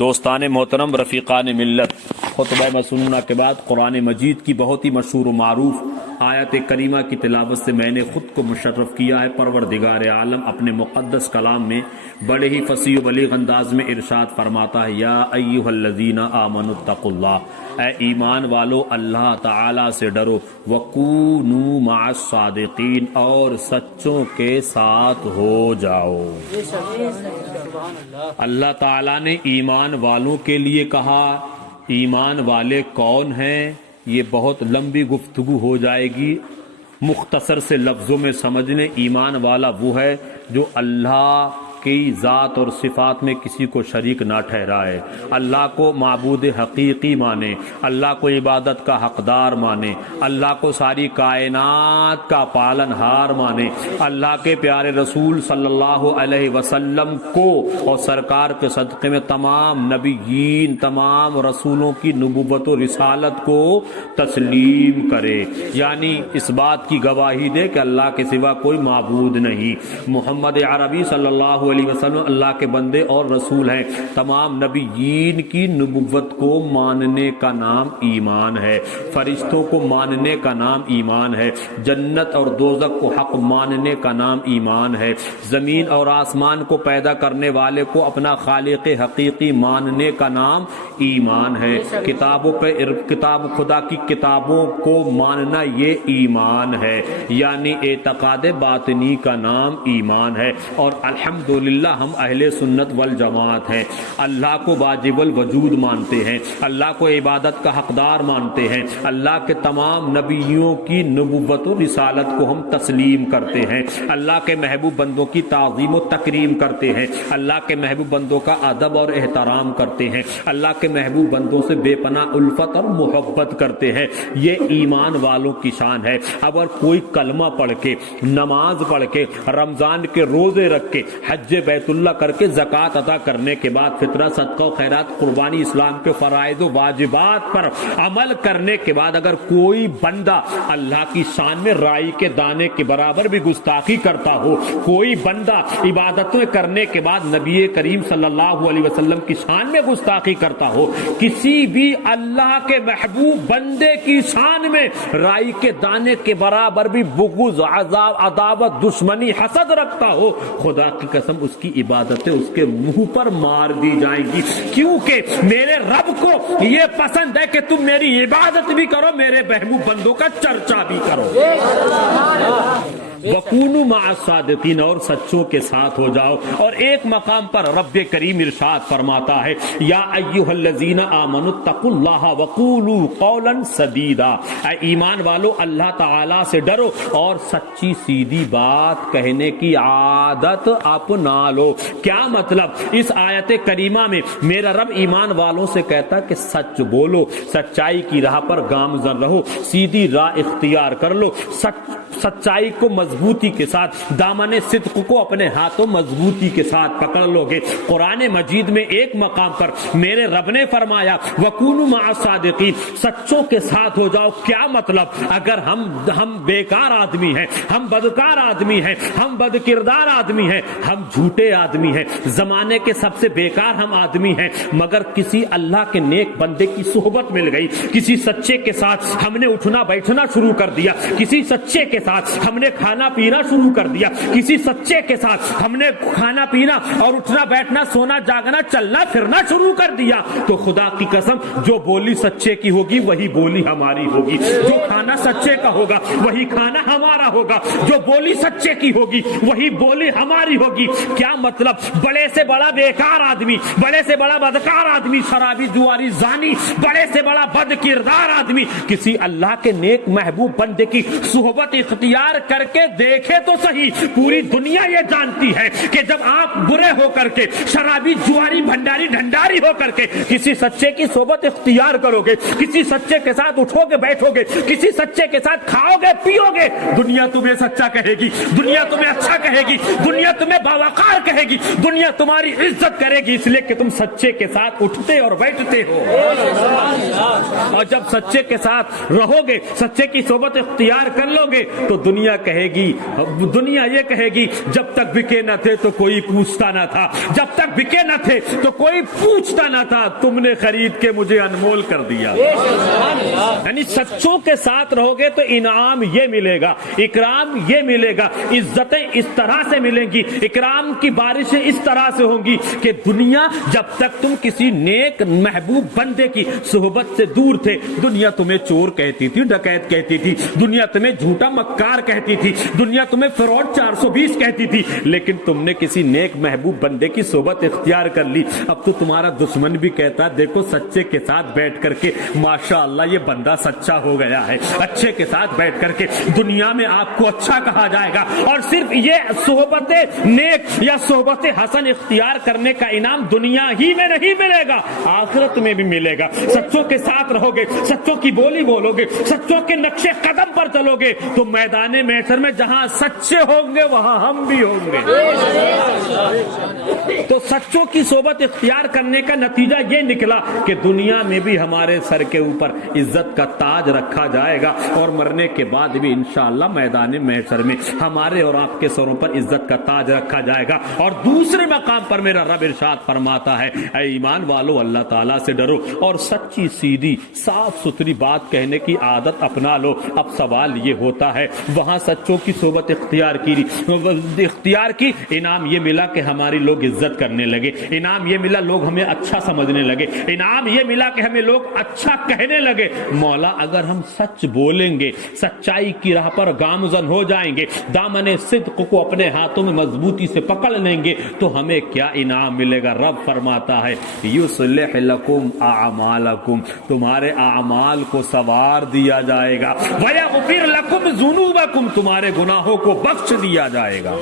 دوستان محترم، رفیقان ملت، خطبہ مسنونہ کے بعد قرآن مجید کی بہت ہی مشہور و معروف آیت کریمہ کی تلاوت سے میں نے خود کو مشرف کیا ہے۔ پروردگار عالم اپنے مقدس کلام میں بڑے ہی فصیح و بلیغ انداز میں ارشاد فرماتا ہے، یا ایھا الذین آمنوا اتقوا اللہ، اے ایمان والو اللہ تعالی سے ڈرو، وکونوا مع الصادقین، اور سچوں کے ساتھ ہو جاؤ۔ اللہ تعالیٰ نے ایمان والوں کے لیے کہا۔ ایمان والے کون ہیں؟ یہ بہت لمبی گفتگو ہو جائے گی، مختصر سے لفظوں میں سمجھ لیں۔ ایمان والا وہ ہے جو اللہ کی ذات اور صفات میں کسی کو شریک نہ ٹھہرائے، اللہ کو معبود حقیقی مانے، اللہ کو عبادت کا حقدار مانے، اللہ کو ساری کائنات کا پالن ہار مانے، اللہ کے پیارے رسول صلی اللہ علیہ وسلم کو اور سرکار کے صدقے میں تمام نبیین، تمام رسولوں کی نبوت و رسالت کو تسلیم کرے، یعنی اس بات کی گواہی دے کہ اللہ کے سوا کوئی معبود نہیں، محمد عربی صلی اللہ علیہ وسلم اللہ کے بندے اور رسول ہیں۔ تمام نبیین کی نبوت کو ماننے کا نام ایمان ہے، فرشتوں کو ماننے کا نام ایمان ہے، جنت اور دوزخ کو حق ماننے کا نام ایمان ہے، زمین اور آسمان کو پیدا کرنے والے کو اپنا خالق حقیقی ماننے کا نام ایمان ہے، کتابوں پہ کتاب خدا کی کتابوں کو ماننا یہ ایمان ہے، یعنی اعتقاد باطنی کا نام ایمان ہے۔ اور الحمدللہ ہم اہل سنت والجماعت ہیں، اللہ کو واجب الوجود مانتے ہیں، اللہ کو عبادت کا حقدار مانتے ہیں، اللہ کے تمام نبیوں کی نبوت و رسالت کو ہم تسلیم کرتے ہیں، اللہ کے محبوب بندوں کی تعظیم و تکریم کرتے ہیں، اللہ کے محبوب بندوں کا ادب اور احترام کرتے ہیں، اللہ کے محبوب بندوں سے بے پناہ الفت اور محبت کرتے ہیں۔ یہ ایمان والوں کی شان ہے۔ اگر کوئی کلمہ پڑھ کے، نماز پڑھ کے، رمضان کے روزے رکھ کے، حج بیت اللہ کر کے، زکوٰۃ ادا کرنے کے بعد، فطرہ، صدقہ و خیرات، قربانی، اسلام کے فرائض و واجبات پر عمل کرنے کے بعد اگر کوئی بندہ اللہ کی شان میں رائی کے دانے کے برابر بھی گستاخی کرتا ہو، کوئی بندہ عبادتیں کرنے کے بعد نبی کریم صلی اللہ علیہ وسلم کی شان میں گستاخی کرتا ہو، کسی بھی اللہ کے محبوب بندے کی شان میں رائی کے دانے کے برابر بھی بغض، عداوت، دشمنی، حسد رکھتا ہو، خدا کی قسم اس کی عبادتیں اس کے منہ پر مار دی جائیں گی، کیونکہ میرے رب کو یہ پسند ہے کہ تم میری عبادت بھی کرو، میرے محبوب بندوں کا چرچا بھی کرو۔ وَكُونُوا مَعَ الصَّادِقِينَ، اور سچوں کے ساتھ ہو جاؤ۔ اور ایک مقام پر رب کریم ارشاد فرماتا ہے، یا ایھا الذین آمنوا اتقوا اللہ وقولوا قولا سدیدا، اے ایمان والو اللہ تعالی سے ڈرو اور سچی سیدھی بات کہنے کی عادت اپنا لو۔ کیا مطلب؟ اس آیت کریمہ میں میرا رب ایمان والوں سے کہتا کہ سچ بولو، سچائی کی راہ پر گامزن رہو، سیدھی راہ اختیار کر لو، سچائی کو مضبوطی کے ساتھ، دامن صدق کو اپنے ہاتھوں مضبوطی کے ساتھ پکڑ لو گے۔ قرآن مجید میں ایک مقام پر میرے رب نے فرمایا، وَكُونُوا مَعَ الصَّادِقِينَ، سچوں کے ساتھ ہو جاؤ۔ کیا مطلب؟ اگر ہم بیکار آدمی ہیں، ہم بدکار آدمی ہیں، ہم بد کردار آدمی ہیں، ہم جھوٹے آدمی ہیں، زمانے کے سب سے بیکار ہم آدمی ہیں، مگر کسی اللہ کے نیک بندے کی صحبت مل گئی، کسی سچے کے ساتھ ہم نے اٹھنا بیٹھنا شروع کر دیا، کسی سچے کے ساتھ ہم نے کھانا پینا شروع کر دیا، کسی سچے کے ساتھ ہم نے کھانا پینا اور اٹھنا بیٹھنا، سونا جاگنا، چلنا پھرنا شروع کر دیا، تو خدا کی قسم جو بولی سچے کی ہوگی وہی بولی ہماری ہوگی، جو کھانا سچے کا ہوگا وہی کھانا ہمارا ہوگا، جو بولی سچے کی ہوگی وہی بولی ہماری ہوگی۔ کیا مطلب؟ بڑے سے بڑا بیکار آدمی، بڑے سے بڑا بدکار آدمی، شرابی، جواری، زانی، بڑے سے بڑا بد کردار آدمی کسی اللہ کے نیک محبوب بندے کی صحبت اختیار کر کے دیکھے تو صحیح، پوری دنیا یہ جانتی ہے کہ جب آپ برے ہو کر کے، شرابی، جواری، بھنڈاری، ڈھنڈاری ہو کر کے کسی سچے کی صحبت اختیار کرو گے، کسی سچے کے ساتھ اٹھو گے بیٹھو گے، کسی سچے کے ساتھ کھاؤ گے پیو گے، دنیا تمہیں سچا کہے گی، دنیا تمہیں اچھا کہے گی، دنیا تمہیں باوقار کہے گی، دنیا تمہاری عزت کرے گی، اس لیے کہ تم سچے کے ساتھ اٹھتے اور بیٹھتے ہو۔ اور جب سچے کے ساتھ رہو گے، سچے کی صحبت اختیار کر لو گے تو دنیا کہے گی, دنیا یہ کہے گی جب تک بکے نہ تھے تو کوئی پوچھتا نہ تھا, جب تک بکے نہ تھے تو کوئی پوچھتا نہ تھا, تم نے خرید کے مجھے انمول کر دیا. یعنی سچوں کے ساتھ رہو گے تو انعام یہ ملے گا, اکرام یہ ملے گا, عزتیں اس طرح سے ملیں گی, اکرام کی بارشیں اس طرح سے ہوں گی کہ دنیا جب تک تم کسی نیک محبوب بندے کی صحبت سے دور تھے, دنیا تمہیں چور کہتی تھی, ڈکیت کہتی تھی, دنیا تمہیں جھوٹا مکار کہتی تھی, دنیا تمہیں فراڈ 420 کہتی تھی, لیکن تم نے کسی نیک محبوب بندے کی صحبت اختیار کر لی. اب تو تمہارا دشمن بھی کہتا ہے دیکھو سچے کے ساتھ بیٹھ کر کے ماشاءاللہ یہ بندہ سچا ہو گیا ہے. اچھے کے ساتھ بیٹھ کر کے دنیا میں آپ کو اچھا کہا جائے گا, اور صرف یہ صحبت نیک یا صحبت حسن اختیار کرنے کا انعام دنیا ہی میں نہیں ملے گا, آخرت میں بھی ملے گا. سچوں کے ساتھ رہو گے, سچوں کی بولی بولو گے, سچوں کے نقشے قدم پر چلو گے تو میدان محشر میں جہاں سچے ہوں گے وہاں ہم بھی ہوں گے. تو سچوں کی صحبت اختیار کرنے کا نتیجہ یہ نکلا کہ دنیا میں بھی ہمارے سر کے اوپر عزت کا تاج رکھا جائے گا, اور مرنے کے بعد بھی انشاءاللہ میدان محشر میں ہمارے اور آپ کے سروں پر عزت کا تاج رکھا جائے گا. اور دوسرے مقام پر میرا رب ارشاد فرماتا ہے اے ایمان والو اللہ تعالیٰ سے ڈرو اور سچی سیدھی صاف ستھری بات کہنے کی عادت اپنا لو. اب سوال یہ ہوتا ہے وہاں سچوں کی صحبت اختیار کی, انعام یہ ملا کہ ہماری لوگ عزت کرنے لگے, انعام یہ ملا لوگ ہمیں اچھا سمجھنے لگے, انعام یہ ملا کہ ہمیں لوگ اچھا کہنے لگے. مولا اگر ہم سچ بولیں گے, سچائی کی راہ پر گامزن ہو جائیں گے, دامن صدق کو اپنے ہاتھوں میں مضبوطی سے پکڑ لیں گے تو ہمیں کیا انعام ملے گا؟ رب فرماتا ہے یصلح لکم اعمالکم, تمہارے اعمال کو سوار دیا جائے گا, ویغفر لکم ذنوبکم, تمہارے گناہوں کو بخش دیا جائے گا.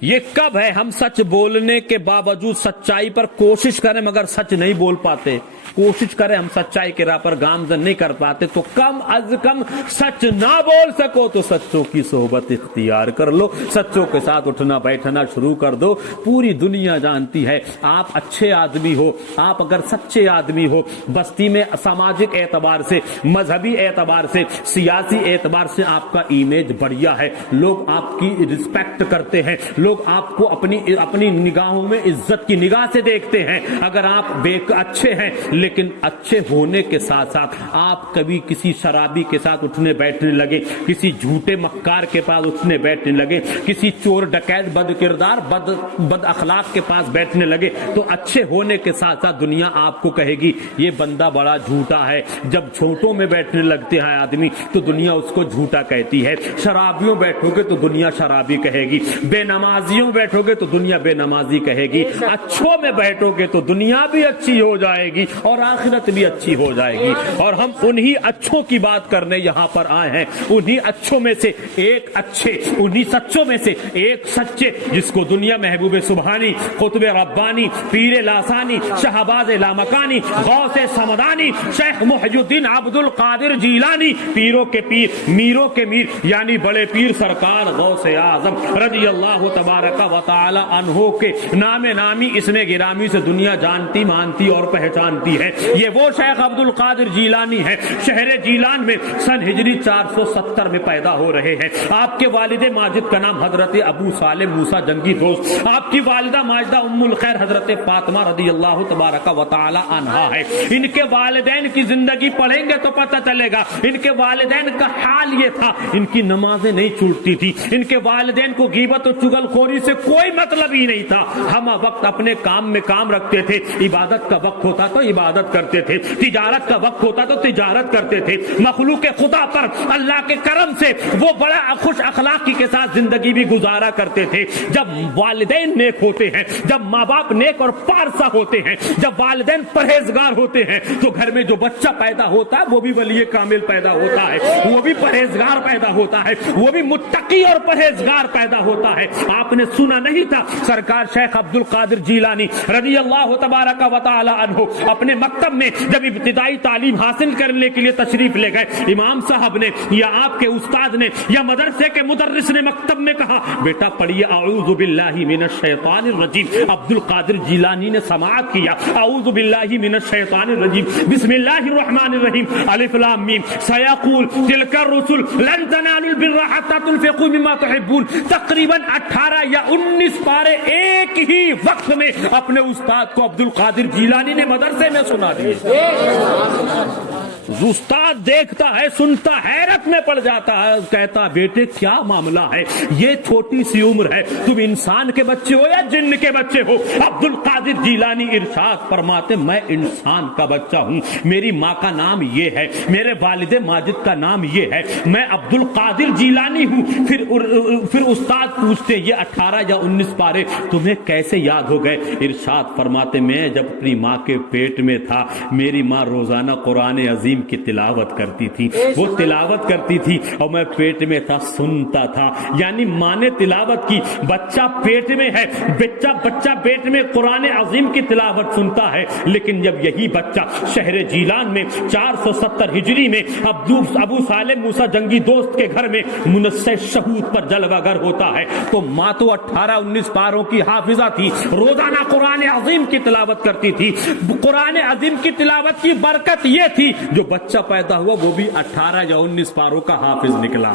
یہ کب ہے؟ ہم سچ بولنے کے باوجود سچائی پر کوشش کریں مگر سچ نہیں بول پاتے, کوشش کریں ہم سچائی کے راہ پر گامزن نہیں کر پاتے, تو کم از کم سچ نہ بول سکو تو سچوں کی صحبت اختیار کر لو, سچوں کے ساتھ اٹھنا بیٹھنا شروع کر دو. پوری دنیا جانتی ہے آپ اچھے آدمی ہو, آپ اگر سچے آدمی ہو, بستی میں سماجک اعتبار سے, مذہبی اعتبار سے, سیاسی اعتبار سے آپ کا امیج بڑھیا ہے, لوگ آپ کی رسپیکٹ کرتے ہیں, لوگ آپ کو اپنی نگاہوں میں عزت کی نگاہ سے دیکھتے ہیں. اگر آپ اچھے ہیں لیکن اچھے ہونے کے ساتھ ساتھ آپ کبھی کسی شرابی کے ساتھ اٹھنے بیٹھنے لگے, کسی جھوٹے مکار کے پاس اٹھنے بیٹھنے لگے, کسی چور ڈکیت بد کردار بد اخلاق کے پاس بیٹھنے لگے, تو اچھے ہونے کے ساتھ ساتھ دنیا آپ کو کہے گی یہ بندہ بڑا جھوٹا ہے. جب جھوٹوں میں بیٹھنے لگتے ہیں آدمی تو دنیا اس کو جھوٹا کہتی ہے. شرابیوں بیٹھو گے تو دنیا شرابی کہے گی, بے نمازیوں بیٹھو گے تو دنیا بے نمازی کہے گی, اچھوں میں بیٹھو گے تو دنیا بھی اچھی ہو جائے گی اور آخرت بھی اچھی ہو جائے گی. اور ہم انہی اچھوں کی بات کرنے یہاں پر آئے ہیں, انہی اچھوں میں سے ایک اچھے, انہی سچوں میں سے ایک سچے جس کو دنیا محبوب سبحانی, قطب ربانی, پیر لاسانی, شہباز لامکانی, غوث سمدانی, شیخ محی الدین عبد القادر جیلانی, پیروں کے پیر, میروں کے میر یعنی بڑے پیر سرکار غوث اعظم رضی اللہ تبارک و تعالی عنہ کے نام نامی اسم گرامی سے دنیا جانتی مانتی اور پہچانتی ہے. یہ وہ شیخ عبد القادر جیلانی ہے, شہر جیلان میں سن ہجری 470 میں پیدا ہو رہے ہیں. آپ کے والد ماجد کا نام حضرت ابو صالح موسیٰ جنگی دوست, آپ کی والدہ ماجدہ ام الخیر حضرت فاطمہ رضی اللہ تبارک و تعالی عنہا ہے. ان کے والدین کی زندگی پڑھیں گے تو پتہ چلے گا. ان کے والدین کا حال یہ تھا, ان کی نمازیں نہیں چھوٹتی تھی, ان کے والدین کو غیبت و چغل خوری سے کوئی مطلب ہی نہیں تھا, ہم وقت اپنے کام میں کام رکھتے تھے, عبادت کا وقت ہوتا تو عبادت کرتے تھے, تجارت کا وقت ہوتا تو تجارت کرتے تھے. مخلوق خدا پر اللہ کے کرم سے وہ بڑا خوش اخلاقی کے ساتھ زندگی بھی گزارا کرتے تھے. جب والدین نیک ہوتے ہیں, جب ماں باپ نیک اور پارسا ہوتے ہیں, جب والدین پرہیزگار ہوتے ہیں تو گھر میں جو بچہ پیدا ہوتا ہے وہ بھی ولی کامل پیدا ہوتا ہے, وہ بھی پرہیزگار پیدا ہوتا ہے, وہ بھی متقی اور پرہیزگار پیدا ہوتا ہے. آپ آپ نے سنا نہیں تھا سرکار شیخ عبد القادر جیلانی رضی اللہ تبارک و تعالی عنہ اپنے مکتب میں جب ابتدائی تعلیم حاصل کرنے کے لیے تشریف لے گئے، امام صاحب نے یا آپ کے استاد نے یا مدرسے کے مدرس نے مکتب میں کہا بیٹا پڑھیے اعوذ باللہ من الشیطان الرجیم۔ عبد القادر جیلانی نے سماعت کیا اعوذ باللہ من الشیطان الرجیم بسم اللہ الرحمن الرحیم الف لام میم سیقول تلک الرسل لن تنالوا البر حتى تنفقوا مما تحبون۔ تقریباً 18 یا 19 پارے ایک ہی وقت میں اپنے استاد کو عبد القادر جیلانی نے مدرسے میں سنا دیے۔ استاد دیکھتا ہے سنتا حیرت میں پڑ جاتا ہے، کہتا بیٹے کیا معاملہ ہے، یہ چھوٹی سی عمر ہے، تم انسان کے بچے ہو یا جن کے بچے ہو؟ عبد القادر جیلانی ارشاد فرماتے میں انسان کا بچہ ہوں، میری ماں کا نام یہ ہے، میرے والد ماجد کا نام یہ ہے، میں عبد القادر جیلانی ہوں۔ پھر استاد پوچھتے یہ 18 یا 19 پارے تمہیں کیسے یاد ہو گئے؟ ارشاد فرماتے میں جب اپنی ماں کے پیٹ میں تھا میری ماں روزانہ قرآن عظیم کی تلاوت کرتی تھی، وہ تلاوت کرتی تھی اور میں پیٹ میں تھا سنتا تھا، یعنی ماں نے تلاوت کی، بچہ پیٹ میں ہے، بچہ پیٹ میں قرآن عظیم کی تلاوت سنتا ہے، لیکن جب یہی بچہ شہر جیلان میں 470 ہجری میں ابو صالح موسیٰ جنگی دوست کے گھر میں منصر شہود پر جلوہ گر ہوتا ہے تو ماں تو 18-19 پاروں کی حافظہ تھی، روزانہ قرآن عظیم کی تلاوت کرتی تھی۔ قرآن عظیم کی تلاوت کی برکت یہ تھی جو بچہ پیدا ہوا وہ بھی 18 یا 19 پاروں کا حافظ نکلا۔